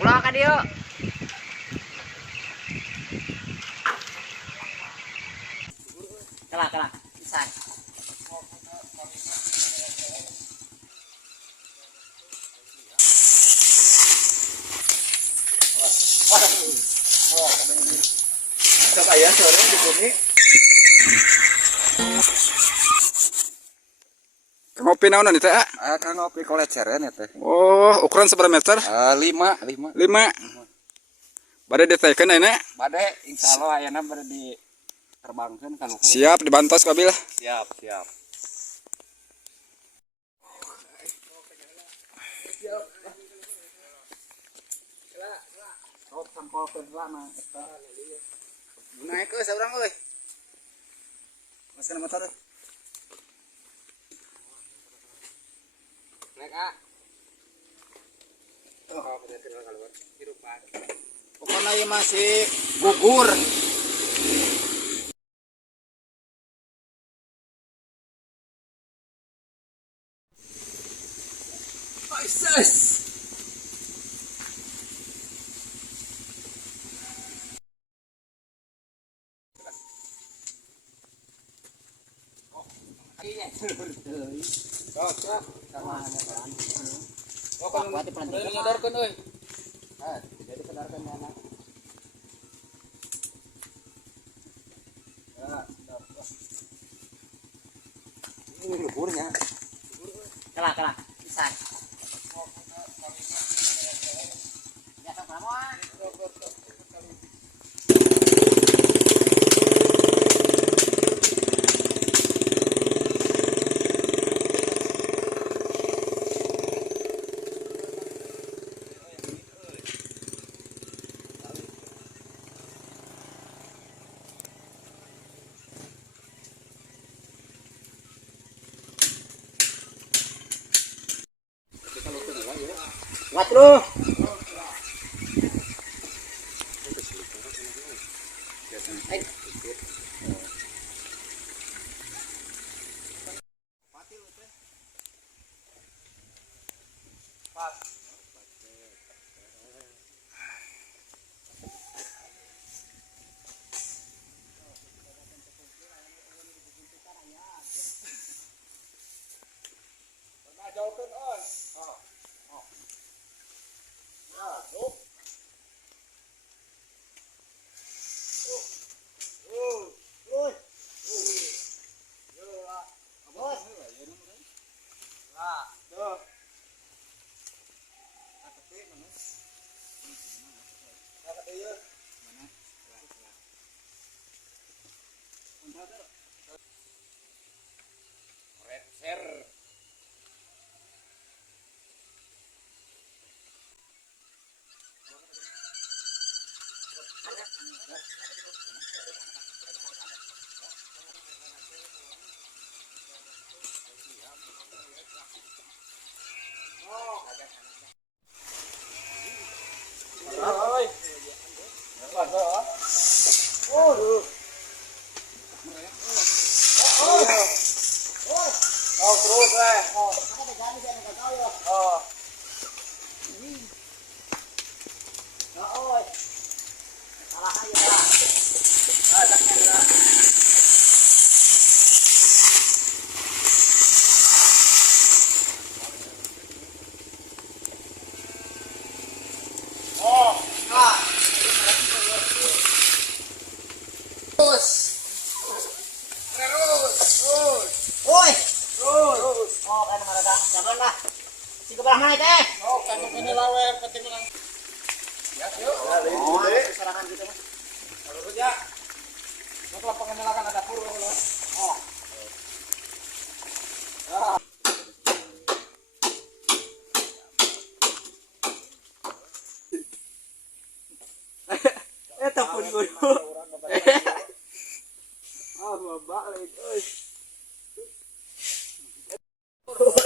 Pulang ka diyo. Kala. Isan. Kaya sore di bumi. Ngopi naon nih teh? Kan ngopi kolet seren ya teh. Oh, ukuran seberapa meter? 5. 5. Bade diteken aya. Bade insyaallah ayeuna bade di terbangkeun ka luhur. Siap dibantos kabil. Siap. Sok sampol keulana eta. Naik ke saurang euy. Maskeun motor. Naik A. Oh, bener kenal keluar. Hirup Pak. Pokoknya ieu masih gugur. Aisyah. Cocok sama nyataan. Oh, kan Berarti pelan-pelan. nyadarkeun euy. Jadi sadarkeun anak. Ya, sedap. Ini luhurnya. Kala. Isan. Biasa pelamuan. Wat lu. Jauhkeun on. Red share. Oh, terus eh. Oh. Oi. Oh, kan marada. Jaban lah. Si kebelah mana teh? Oh, kan ini lawer penting menang. Ya, yuk. Oh, serangan gitu mah. Terus kerja. Mau lapangan nyalakan ada dapur kalau. Oh. Tapun guru. Balik euy.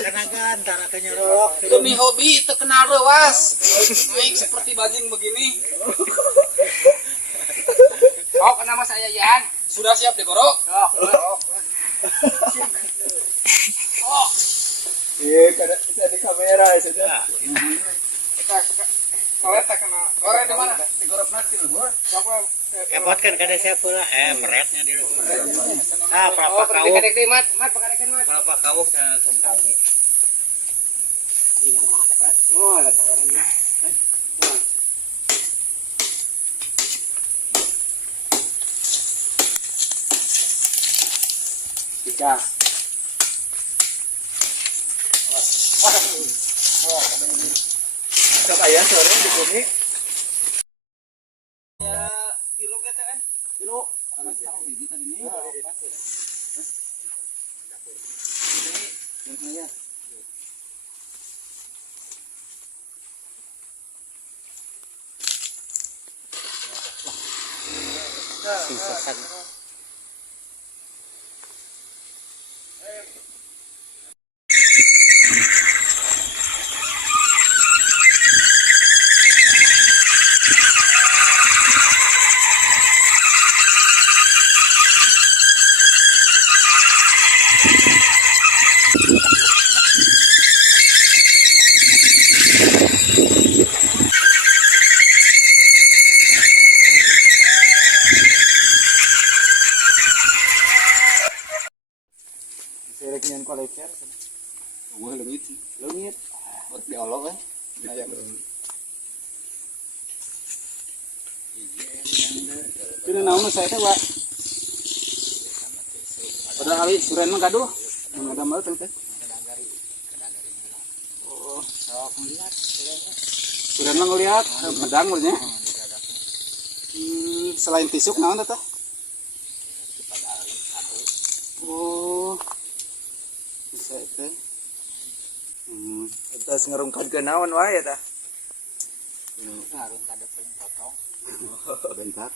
Kenagan darah kenyerok. Demi hobi terkenal lewas. Baik seperti bajing begini. Oh, nama saya Yan. Sudah siap digorok? Oh. Iya, kada kita di kamera ya sudah. Kita mau tak Korek di mana? Di gorok nanti luhur. Siapa? Kepotkan kada saya pula meretnya di luhur. Pelapa Oh, kawuk. kadek di mat pakadekan mat. Pelapa kawuk na tungkal. Oh, ada tawaran ya. Tiga. Coba ya sore di bumi. Ya, kilo kita kan. Kilo. Biji tadi ini. Yang saya. Sisasan. Serek nyen kolektor. Wah, leungit. Leungit. Buat diolok eh. Aya Kena naon saya teh, Pak? Pada kali suren mah gaduh. Mun ada mah teh. Oh, Sok ngeliat. suren mah ngeliat medang we nya. Selain tisuk naon teh? Oh. Bisa teh. Terus ngerungkan ke naon wae tah? Harus kada potong. Bentar.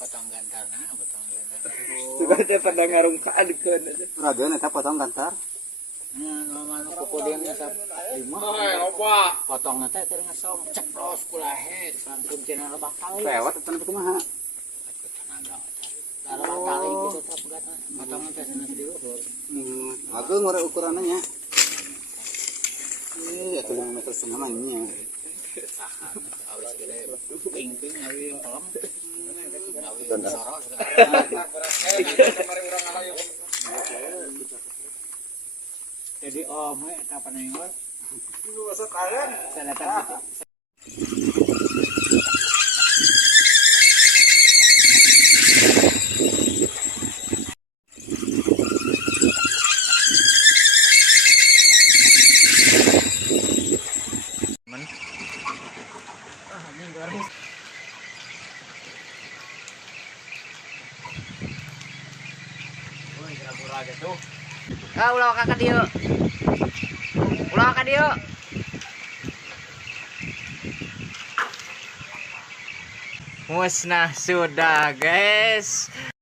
Potong gantarna, potong gantarna. Sudah teh pada ngarungkaankeun aja. Rageun eta potong gantar. Manu kukudian sa lima. Potong teh teu ngasong ceplos kulahe langsung cenah lebah kali. Lewat eta teh kumaha? Tenaga. Lebah kali gitu teh pegatna. Potong teh cenah di luhur. Ageung ngore ukuranna nya. Ya 5,5 meter mah nya. Awis gede. Ping-ping awi pelem. Awi sorot. Jadi om we eta panengol. Lu asa tangan. Sanatan Ulah ka dieu. Ulah ka dieu. Musnah sudah, guys.